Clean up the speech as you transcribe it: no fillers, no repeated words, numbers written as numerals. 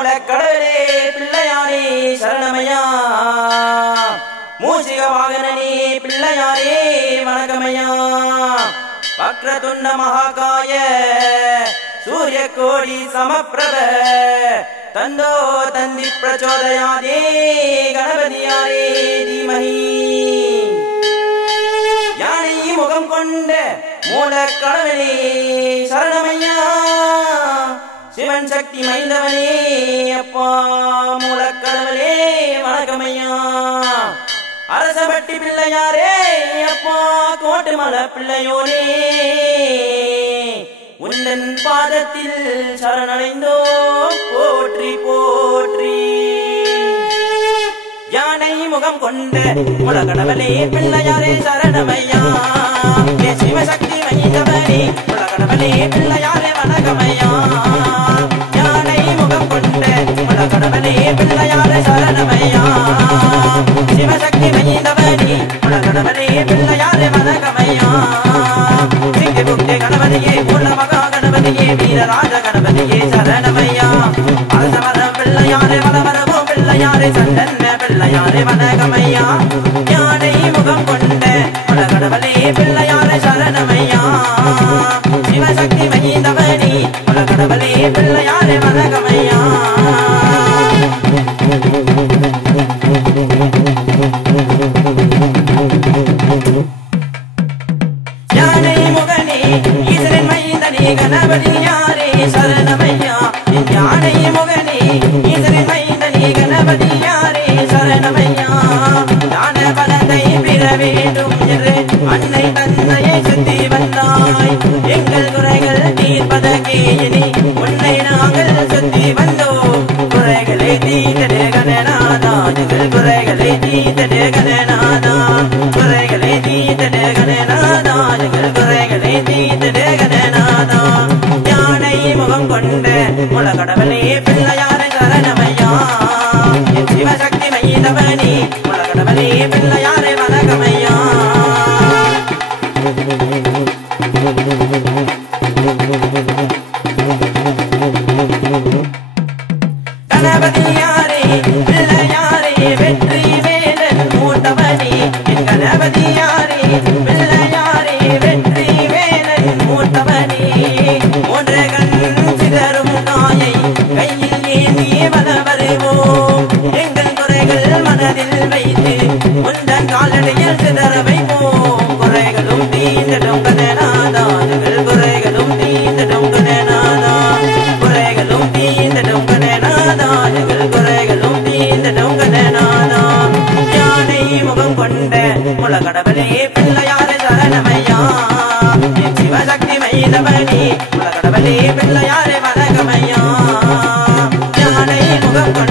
கடவுளே பிள்ளையாரே சரணமையா மூசிக வாகனனே பிள்ளையாரே வணக்கமையா வக்ரதுண்ட மகாகாய சூரிய கோடி சமப்பிரப தந்தோ தந்தி பிரச்சோதயாதே கணபதியாரே தீமஹி யானை முகம் கொண்ட மூல கடவுளே சரணமையா சிவன் சக்தி மைந்தவனே அப்பா மூல கடவுளே வணக்கமையா அரசபட்டி பிள்ளையாரே அப்பா கோட்டுமலை பிள்ளையோனே உந்தன் பாதத்தில் சரணடைந்தோ போற்றி போற்றி யானை முகம் கொண்ட மூல கடவுளே பிள்ளையாரே சரணமையா சிவசக்தி மைந்தவனே மூல கடவுளே பிள்ளையாரே வணக்கமையா யானை முகம் கொண்ட மூல கடவுளே பிள்ளையாரே சரணமையா சிவசக்தி மைந்தவனே மூல கடவுளே பிள்ளையாரே வணக்கமையா சிங்கி புக்தி கணபதியே மூல மகா கணபதியே வீரராஜ கணபதியே சரணமையா அரசமர பிள்ளையாரே வளவரவோ பிள்ளையாரே சண்டன்ன பிள்ளையாரே வணக்கமையா யானை முகம் கொண்ட மூல கடவுளே பிள்ளையாரே சரணமையா சிவசக்தி மைந்தவனே மூல கடவுளே பிள்ளையாரே வணக்கமையா யானை முகனே ஈஸ்வரன் மைந்தனே கணபதியாரே சரணமையா யானை முகனே ஈஸ்வரன் மைந்தனே கணபதியாரே சரணமையா ஞான பலத்தை பெற வேண்டும் என்று அன்னை தந்தையை சுத்தி வந்தாய் எங்கள் குறைகள் தீர்ப்பதற்கே இனி உன்னை நாங்கள் சுத்தி வந்தோம் குறைகளை தீர்த்தே கணநாதா எங்கள் குறைகளை தீர்த்தே கணநாதா குறைகளை தீர்த்தே கணநாதா எங்கள் குறைகளை தீர்த்தே கணநாதா யானை முகம் கொண்ட மூல கடவுளே பிள்ளையாரே சரணமையா சிவசக்தி மைந்தவனே மூல கடவுளே பிள்ளையாரே வணக்கமையா கணபதியாரே பிள்ளையாரே வெற்றி வேலன் மூத்தவனே என் கணபதியாரே பிள்ளையாரே வெற்றி வேலன் மூத்தவனே மூன்று கண் சிதறும் காயை கையில் ஏந்தி வலம் வருவோம் எங்கள் குறைகள் மனதில் வைத்து உந்தன் காலடியில் சிதற வைப்போம் குறைகளும் தீர்ந்தடும் கணநாதா எங்கள் குறைகளும் தீர்ந்தடும் கணநாதா குறைகளும் தீர்ந்தடும் கணநாதா எங்கள் குறைகளும் தீர்ந்தடும் கணநாதா யானை முகம் கொண்ட மூல கடவுளே பிள்ளையாரே சரணமையா சிவசக்தி மைந்தவனே மூல கடவுளே பிள்ளையாரே வணக்கமையா யானை முகம் கொண்ட